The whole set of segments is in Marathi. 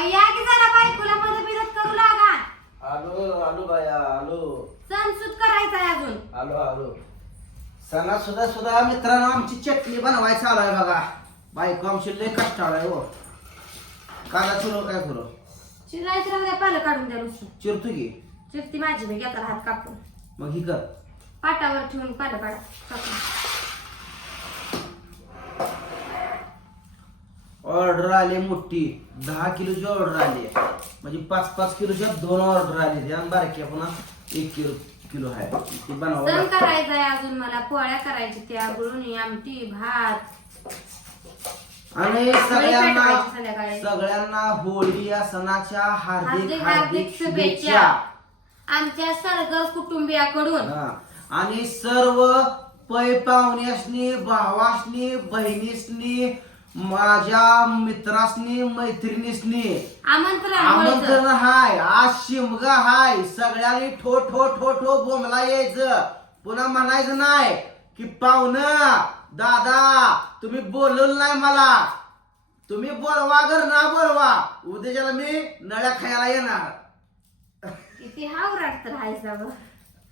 अहो या की जरा बायकोला मदत बिदत करू लागा. आलो आलो बाया आलो. सणसूत करायचा आहे अजून. आलो आलो. सणा सुद्धा सुद्धा मित्रांनो आमची चटणी बनवायची आहे बघा. बायको आमची लय कष्ट आलाय हो. कांदा चिरो काय करू? शिरायचं राहू द्या पालं काढून द्या नुसतं. चिरतो की? चिरती माझी मी घेता हात कापून. मग ही कर. पाटावर ठेवून पालं काढा. कापून. ऑर्डर आली मोठी. दहा किलोची ऑर्डर आली म्हणजे पाच पाच किलोच्या दोन ऑर्डर आली त्या बारक्या पुन्हा एक किलो किलो आहे. ती सण बनवा करायचा आहे अजून मला. पोळ्या करायची त्या गुळूनी आमटी भात. आणि सगळ्यांना संध्याकाळी. सगळ्यांना होळी या सणाच्या हार्दिक हार्दिक शुभेच्छा. आमच्या सर्ग कुटुंबियाकडून. हा. आणि सर्व पै पाहुण्यासनी भावासनी बहिणीसनी माझ्या मित्रासनी मैत्रिणीसनी. आमंत्रण आमंत्रण व्हायचं. हाय आज शिमगा हाय. सगळ्यांनी ठो ठो ठो ठो बोंबला यायचं. पुन्हा म्हणायचं नाही की पाहुण दादा तुम्ही बोलवलं नाही मला. तुम्ही बोलवा घर ना बोलवा. उद्याच्याला मी नळ्या खायला येणार. तर सगळं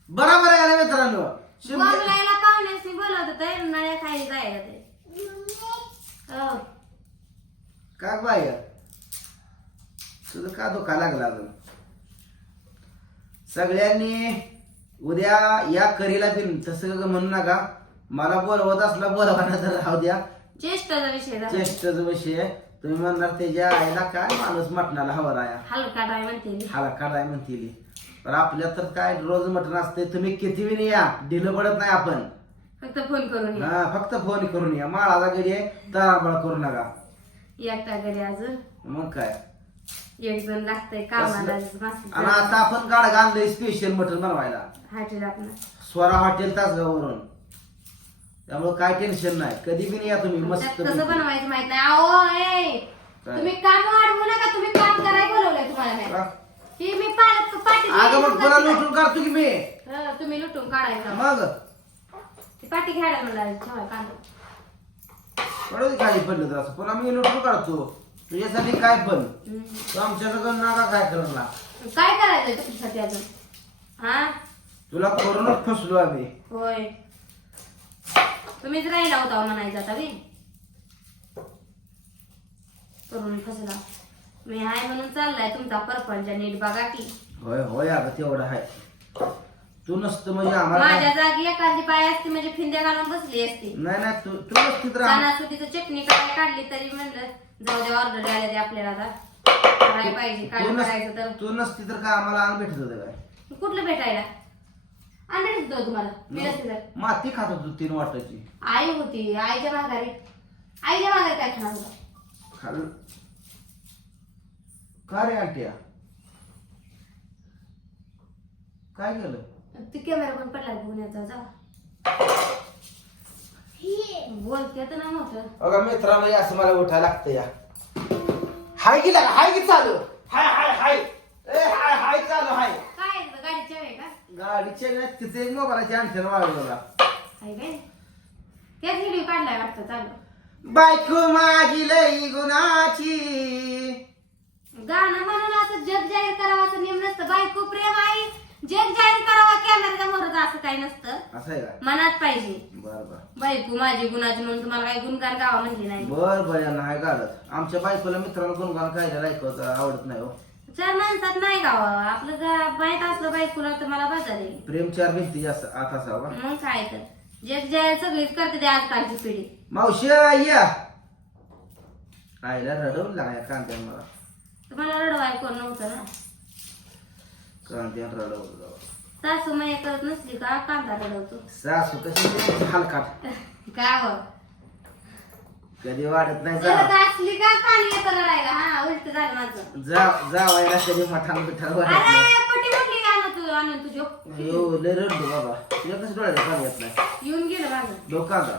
बरोबर आहे ना मित्रांनो? शिमगे बोलायला पाहुण्याशी बोलवत तर नळ्या खाली जायला ते हो. काय बाय तुझं का धोका लागला अजून? सगळ्यांनी उद्या या करीला बिन तसं म्हणू नका. मला बोलवत असला बोलवा ना तर राहू द्या. चेष्टाचा विषय झाला. चेष्टाचा विषय आहे. तुम्ही म्हणणार त्याच्या आईला काय माणूस मटणाला हवा राया? हलका डाय म्हणते मी. हाला काढाय म्हणतील पण आपल्या तर काय रोज मटण असते तुम्ही किती वेळ या? ढिलं पडत नाही आपण. फक्त फोन करून ये. हा फक्त फोन करून या. माळाला घरी आहे तळाबळ करू नका. एकटा घरी अजून? मग काय? एक जण लागतंय कामाला आणि आता आपण गाड आणलंय स्पेशल मटण बनवायला. हाटेल स्वरा हॉटेल तासगाववरून. त्यामुळे काय टेन्शन नाही. कधी बी नाही या तुम्ही त्यात मस्त कसं बनवायचं माहीत नाही. अहो ए तुम्ही काम वाढवू नका. तुम्ही काम करायला बोलवलंय तुम्हाला मी. हा? मी पालक पाठी अगं मग पुन्हा लुटून काढतो की मी? तुम्ही लुटून काढायचं. मग? ती पाठी घ्यायला म्हणला ठेवा कांदा. पडू दे खाली पडलं तर असं. पुन्हा मी लुटून काढतो. तुझ्यासाठी काय पण? हं. तू आमच्याकडं नाका काय करणार? काय करायचंय तुमच्यासाठी अजून? हा? तुला करूनच फसलो आम्ही. होय. तुम्हीच राहिला होता म्हणायचं आता बी. करून फसला. मी हाय म्हणून चाललाय तुमचा परपंच नीट बघा की. होय होय अगं तेवढं आहे. तू नसतं म्हणजे आम्हाला माझ्या जागी एखादी बाय असती म्हणजे फिंद्या घालून बसली असती. नाही नाही तू तू नसती तर आम- सणासुदीचं चटणी काय काढली तरी म्हणलं जाऊ दे ऑर्डर आल्या ते आपल्याला आता. पाहिजे काय तू करायचं तर. तू नसती तर काय आम्हाला आण भेटत होतं काय? कुठलं भेटायला? आणलं देतो तुम्हाला. मी नसते तर. माती खात होतो तीन वाटाची आई होती आईच्या माघारी आईच्या माघारी काय खाणार होता? खाल का रे आंट्या? काय केलं? ती कॅमेरा पण पडला पुण्याचा जा. बोलते तर ना मोठं बघा मित्रांनो या असं मला उठायला लागतं या. हाय की लागा हाय की चालू? हाय हाय हाय. ए हाय हाय चालू हाय. काय आहे तिथं? गाडीची चावी आहे का? गाडीच्या ना तिथे मोबाईलची आणखीन आहे काय? त्याच व्हिडिओ काढलाय वाटतं चालू. बायको माझी लई गुणाची. गाणं म्हणून असं जग जाहीर करावं असं नियम नसतं. बायको प्रेम आई जग जाहीर करावा कॅमेऱ्याच्या मोहरत असं काही नसतं. असं आहे का? मनात पाहिजे. बर बर. बायको माझी गुणाची म्हणून तुम्हाला काही गुणगान गावा म्हणली नाही. बर बर यांना हाय घालत आमच्या बायकोला मित्राला गुणगान काय ऐकवत आवडत नाही हो. चार माणसात नाही गावा. आपलं जर माहीत असलं बायकोला तर मला बजा दे प्रेम चार भिंती जास्त आत असावा मग काय तर. जग जाहीर सगळीच करते ते आजकालची पिढी. मावशी या आईला रडवून लागाय कांद्या मला. तुम्हाला रडवाय कोण नव्हतं ना? कांद्या रडवलं सासू माया करत नसली का? कांदा रडवतो. सासू कशी हलकाट काय हो कधी वाढत नाही करत जा असली का? पाणी येतं रडायला. हा उलट झालं माझं. जा जावायला कधी मठान बिठान वाढत नाही. अरे पटी म्हटली आणू तू? आणून तुझ्यो. लय रडलो बाबा. तुला कसं डोळ्याला पाणी येत नाही? येऊन गेलं माझं. लोकांना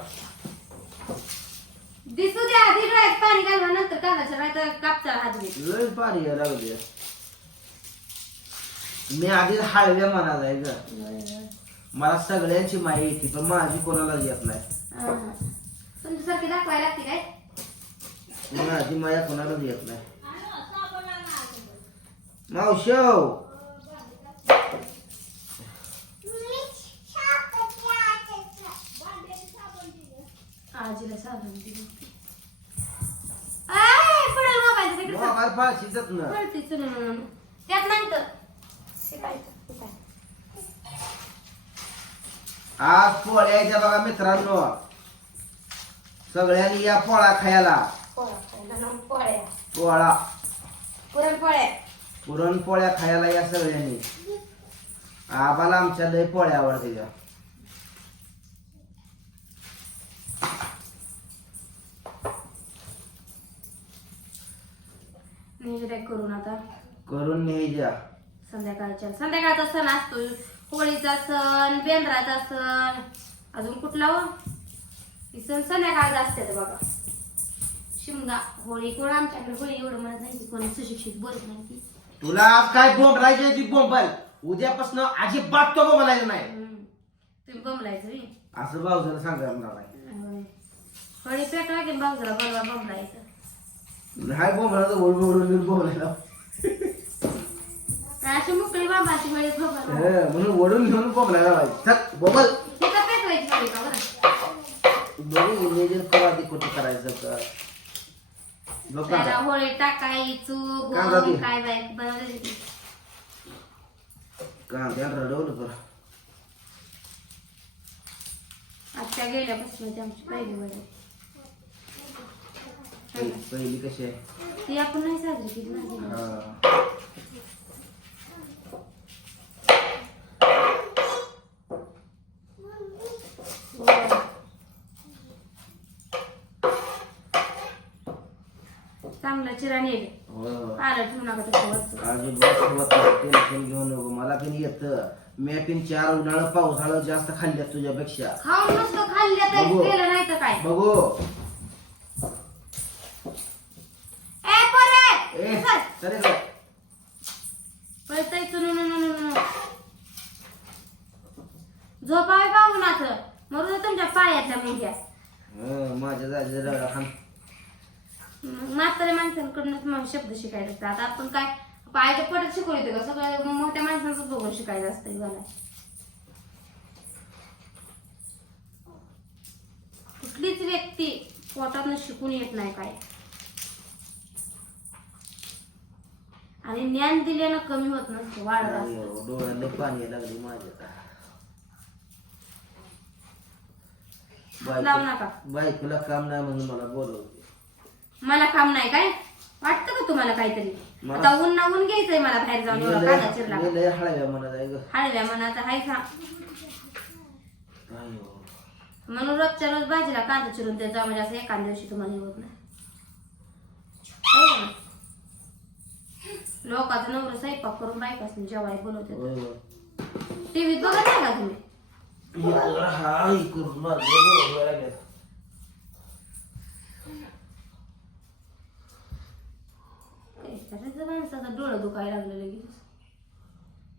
दिसू आधी डोळ्यात पाणी घालवा नंतर तर कापचा हात घे. लय पाणी यायला लागले मी आधी हळव्या मनाला आहे ग. मला सगळ्यांची माहिती येते पण माझी कोणाला येत नाही. तुमच्यासारखी दाखवायला लागते काय? माझी माया कोणालाच येत नाही. मावशव आजीला साबण दिली. पडेल मोबाईल. मोबाईल ना. पडतेच. त्यात नाही तर. आज पोळ्या यायच्या बघा मित्रांनो. सगळ्यांनी या पोळा खायला. पोळा. पुरणपोळ्या पुरणपोळ्या खायला या सगळ्यांनी. आबाला आमच्या लय पोळ्या आवडते निवेदन करून आता. करून न्यायच्या. संध्याकाळच्या संध्याकाळचा सण असतो होळीचा सण बेंद्राचा सण. अजून कुठला हो? सण संध्याकाळचा असते बघा. शिमगा होळी. कोण आमच्याकडे होळी एवढं म्हणत नाही की कोणी सुशिक्षित बोलत नाही की. तुला आज काय बोंबलायची ती बोंबल उद्यापासून अजिबात तो बोंबलायचं नाही. तुम्ही बमलायचं बी. असं भाऊजाला सांगा मला होय. होळी पेटवा की भाऊजला बोलवा बमलायचं हाय बोंबला ओढून ओढून बोंबलायला अशी मोकळी बाबाची वेळी हं, म्हणून ओढून घेऊन बोंबलायला पाहिजे चल बोंबल हे का पेटवायची होळी का बरं बघू नियोजन करा ते कुठे करायचं का बघ त्याला. होळी टाकायचो दे. गोल काय बाय बनवलं ते. कांद्या रडवलं बरं गेल्यापासून आमची पहिली वेळ आहे. पहिली पहिली कशी आहे ती आपण नाही साजरी केली ना. हा. चांगला चिरा नेल. पाला ठेवू नका त्याच्यावर अजिबात ठेवत नाही. टेन्शन घेऊ नको मला पण येत मी पण चार उन्हाळा पावसाळा जास्त खाल्ल्यात तुझ्यापेक्षा खाऊन नसतो खाल्ल्या तर बघू. केलं नाही तर काय बघू ए पोरे ए चल. चल इकडे. पळतंय चुनू नु नु नु नु. झोपाय पाहूनाच मरू दे तुमच्या पायातल्या मुंग्या हं, माझ्या जायचं रडा खान म्हाताऱ्या माणसांकडूनच मग शब्द शिकायचे असतात आपण काय पायाच्या पडत शिकवलं का सगळं मोठ्या माणसांचं बघून शिकायचं असतं मला कुठलीच व्यक्ती पोटातनं शिकून येत नाही काय. आणि ज्ञान दिल्यानं कमी होत नसतं वाढत डोळ्याला पाणी लागली माझ्या लावू नका. बायकोला काम नाही म्हणून मला बोलवते मला काम नाही काय? वाटतं का तुम्हाला काहीतरी? आता ऊन ना ऊन घ्यायचंय मला बाहेर जाऊन एवढा कांदा चिरला. मी लय हळव्या म्हणत आहे ग. हळव्या का? अयो. म्हणून रोजच्या रोज भाजीला कांदा चिरून ते जा म्हणजे असं एका दिवशी तुम्हाला हे होत नाही. है? लोकांचं नवरं स्वयंपाक करून बायकाच जेवाय बोलवते. टीव्हीत बघत नाही का तुम्ही? त्याचं माणसाचं डोळं दुखायला लागलं लगेच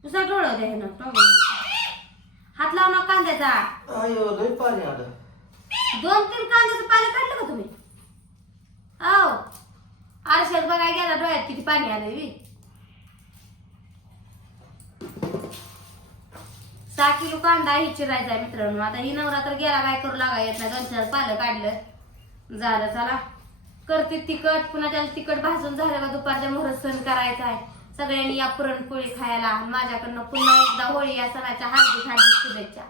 तुझा डोळं द्या ना. हात लावू नका कांद्याचा. अयो लय पाणी आलं. दोन तीन कांद्याचं पाणी काढलं का तुम्ही? आओ आरशात बघाय गेला डोळ्यात किती पाणी आलंय बी. सहा किलो कांदा ही चिरायचा आहे मित्रांनो. आता ही नवरा तर गेला काय करू लागा येत नाही. दोन चार पालं काढलं. झालं चला. करते तिखट पुन्हा त्याला तिखट भाजून झालं का दुपारच्या मोहर सण करायचा आहे. सगळ्यांनी या पुरणपोळी खायला माझ्याकडनं पुन्हा एकदा होळी या सणाच्या हार्दिक हार्दिक शुभेच्छा.